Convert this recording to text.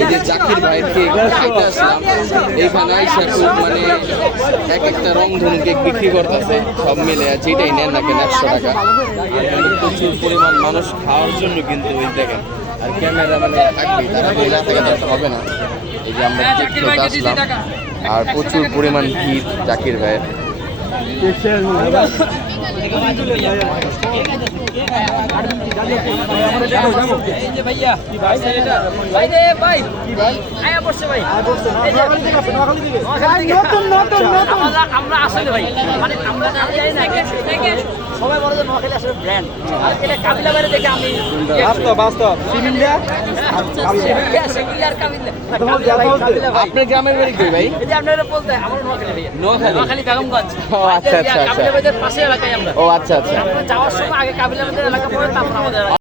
এই যে জাকির ভাইয়ের কেক খাইতে আসলাম, এইখানে আইসা খুব মানে এক একটা রং ধনু কেক বিক্রি করতেছে, সব মিলে যেটাই নেন না কেন 100 টাকা। আর কিন্তু প্রচুর পরিমাণ মানুষ খাওয়ার জন্য কিন্তু ওই দেখেন, আর ক্যামেরা মানে থাকবেই, তারা রাস্তাঘাটে হবে না। এই যে আমরা কেক খেতে আসলাম, আর প্রচুর পরিমাণ ভিড় জাকির ভাইয়ের। আমরা আসলে ভাই মানে আমরা জানি না সবাই বলে যে নোয়াখালী আসলে ব্র্যান্ড, আর এটা কাবিলা বাইরে দেখে আমি বাস্তব আপনার গ্রামের বাড়ি কই ভাই? এই যে আপনারা বলতে আমার নোয়াখালী ভাই, নোয়াখালী বেগমগঞ্জ। ও আচ্ছা আচ্ছা আচ্ছা, কাবিলা বাইরের পাশে এলাকায় আমরা। ও আচ্ছা আচ্ছা। যাওয়ার সময় আগে কাবিলা বাইরের এলাকা পড়ে, তারপর আমাদের